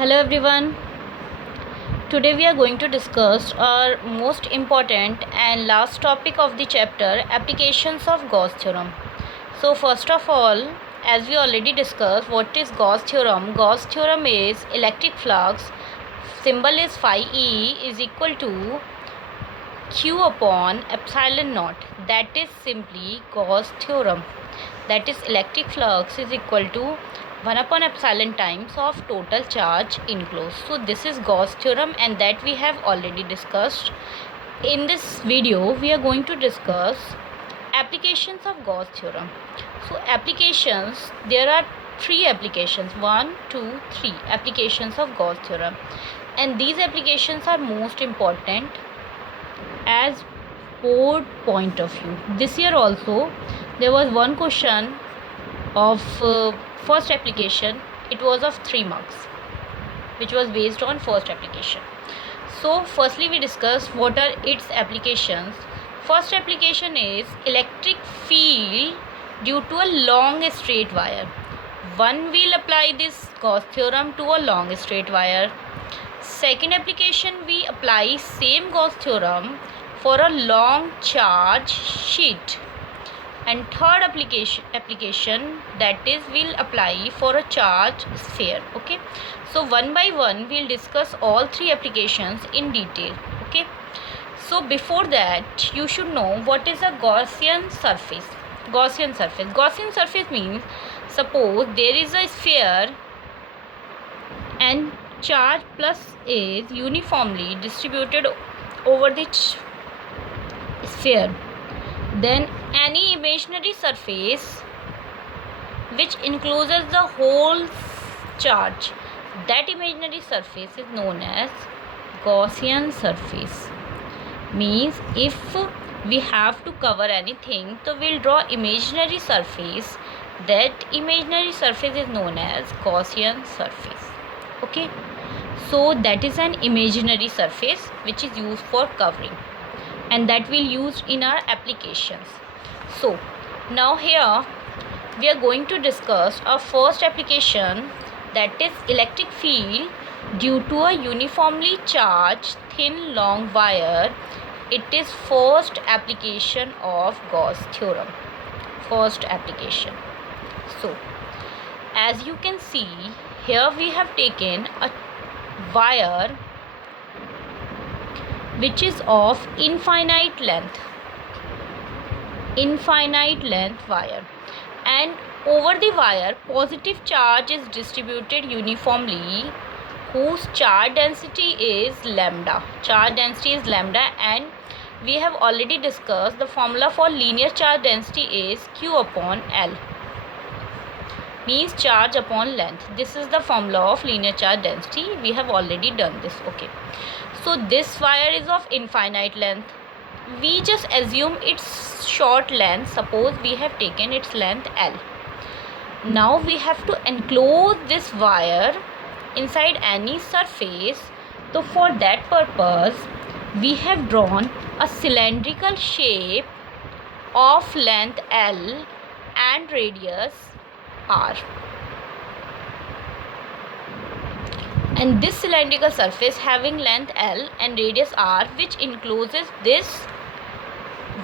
Hello everyone. Today we are going to discuss our most important and last topic of the chapter, applications of Gauss theorem. So first of all, as we already discussed, what is Gauss theorem? Gauss theorem is electric flux, symbol is phi E is equal to Q upon epsilon naught. That is simply Gauss theorem. That is electric flux is equal to 1 upon epsilon times of total charge enclosed. So this is Gauss theorem and that we have already discussed. In this video we are going to discuss applications of Gauss theorem. So applications, there are 3 applications, 1, 2, 3 applications of Gauss theorem, and these applications are most important as board point of view. This year also there was one question of first application. It was of 3 marks, which was based on first application. So firstly we discussed what are its applications. First application is electric field due to a long straight wire. One will apply this Gauss theorem to a long straight wire. Second application, we apply same Gauss theorem for a long charge sheet. And third application that is we'll apply for a charge sphere. Okay, so one by one we'll discuss all 3 applications in detail. Okay, so before that you should know what is a Gaussian surface. Gaussian surface means, suppose there is a sphere and charge plus is uniformly distributed over the sphere, then any imaginary surface which encloses the whole charge, that imaginary surface is known as Gaussian surface. Means if we have to cover anything, so we'll draw imaginary surface. That imaginary surface is known as Gaussian surface. Okay, so that is an imaginary surface which is used for covering, and that we'll use in our applications. So now here we are going to discuss our first application, that is electric field due to a uniformly charged thin long wire. It is first application of Gauss theorem. First application. So as you can see, here we have taken a wire which is of infinite length wire, and over the wire positive charge is distributed uniformly, whose charge density is lambda. And we have already discussed the formula for linear charge density is Q upon L, means charge upon length. This is the formula of linear charge density. We have already done this. Okay, so this wire is of infinite length. We just assume its short length. Suppose we have taken its length L. Now we have to enclose this wire inside any surface. So for that purpose we have drawn a cylindrical shape of length L and radius R. And this cylindrical surface having length L and radius R, which encloses this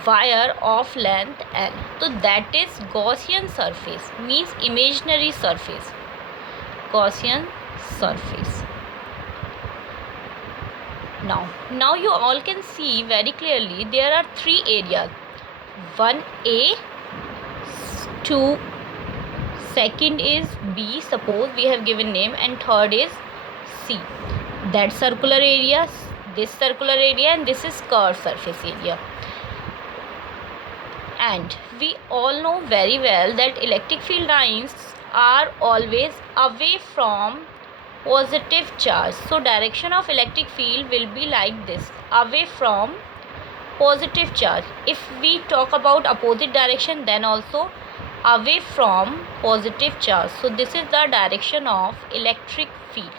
wire of length L. So that is Gaussian surface, means imaginary surface. Gaussian surface. Now you all can see very clearly there are 3 areas. 1A, 2, second is B, suppose we have given name, and third is C. That circular area, this circular area, and this is curved surface area. And we all know very well that electric field lines are always away from positive charge. So direction of electric field will be like this, away from positive charge. If we talk about opposite direction, then also away from positive charge. So this is the direction of electric field.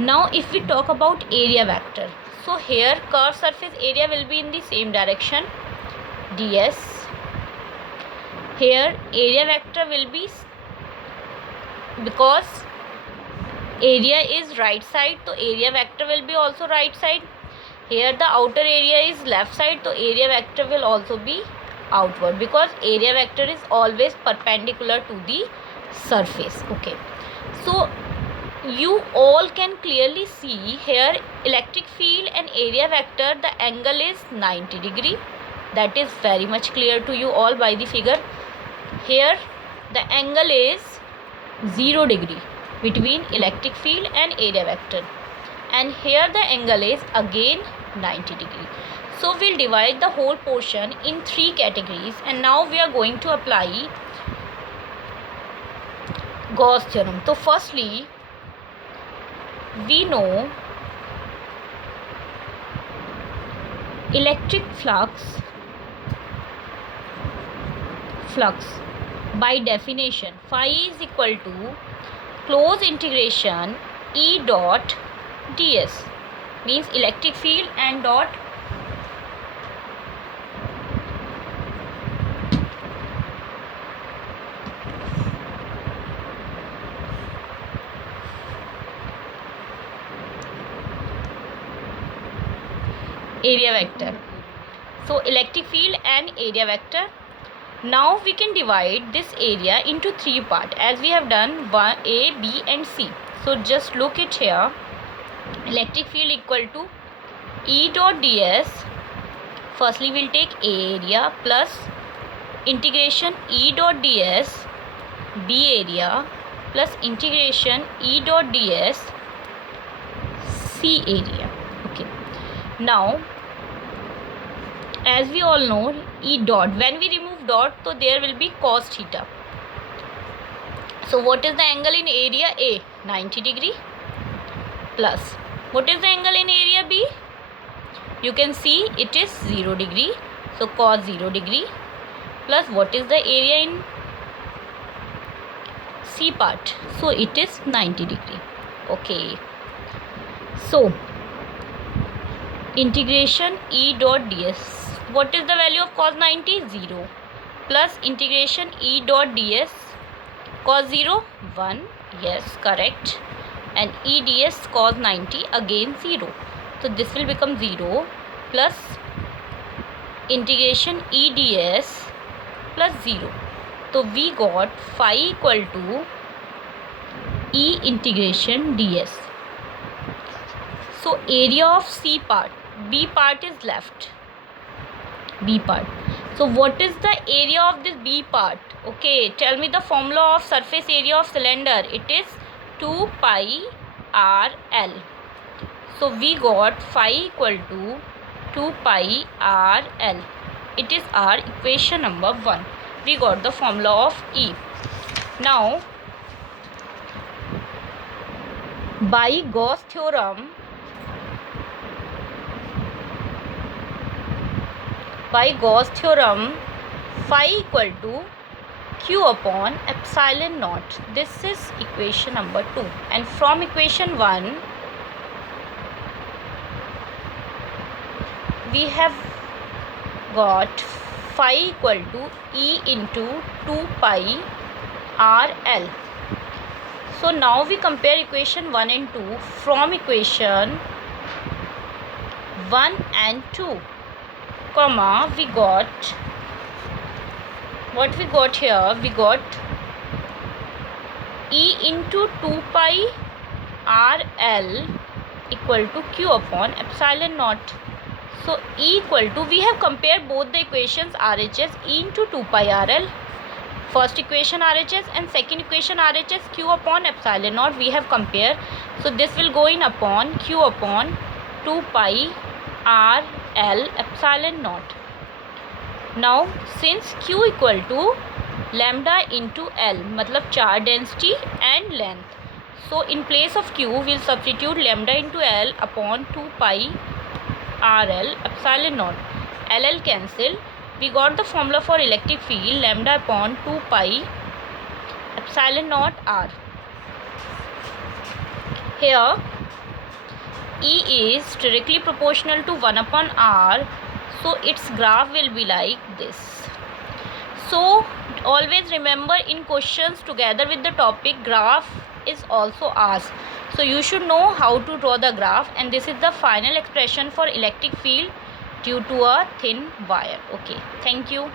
Now if we talk about area vector, so here curved surface area will be in the same direction, ds. Here area vector will be, because area is right side, so area vector will be also right side. Here the outer area is left side, so area vector will also be outward, because area vector is always perpendicular to the surface. Okay, so you all can clearly see here electric field and area vector, the angle is 90 degree. That is very much clear to you all by the figure. Here the angle is 0 degree between electric field and area vector, and here the angle is again 90 degree. So we'll divide the whole portion in 3 categories, and now we are going to apply Gauss theorem. So firstly, we know electric flux by definition, phi is equal to close integration E dot ds, means electric field and dot area vector. So electric field and area vector. Now we can divide this area into 3 parts, as we have done A, B and C. So just look it here. Electric field equal to E dot ds. Firstly we'll take A area plus integration E dot ds B area plus integration E dot ds C area. Okay. Now as we all know, E dot, when we remove dot, so there will be cos theta. So what is the angle in area A? 90 degree plus what is the angle in area B? You can see it is 0 degree. So cos 0 degree plus what is the area in C part? So it is 90 degree. Okay. So integration E dot ds. What is the value of cos 90? 0. Plus integration E dot ds. Cos 0? 1. Yes, correct. And E ds cos 90 again 0. So this will become 0 plus integration E ds plus 0. So we got phi equal to E integration ds. So area of C part, B part is left. B part. So what is the area of this B part? Okay, tell me the formula of surface area of cylinder. It is 2 pi RL. So we got phi equal to 2 pi RL. It is our equation number 1. We got the formula of E. Now by Gauss theorem, phi equal to Q upon epsilon naught. This is equation number 2. And from equation 1, we have got phi equal to E into 2 pi RL. So now we compare equation 1 and 2. From equation 1 and 2, comma, we got what we got here. We got E into 2 pi RL equal to Q upon epsilon naught. So E equal to, we have compared both the equations RHS, E into 2 pi RL. First equation RHS and second equation RHS, Q upon epsilon naught we have compared. So this will go in upon Q upon 2 pi RL epsilon naught. Now since Q equal to lambda into L, matlab charge density and length. So in place of Q we will substitute lambda into L upon 2 pi RL epsilon naught. LL cancel. We got the formula for electric field, lambda upon 2 pi epsilon naught R. Here E is directly proportional to 1 upon R, so its graph will be like this. So always remember, in questions together with the topic, graph is also asked. So you should know how to draw the graph, and this is the final expression for electric field due to a thin wire. Okay, thank you.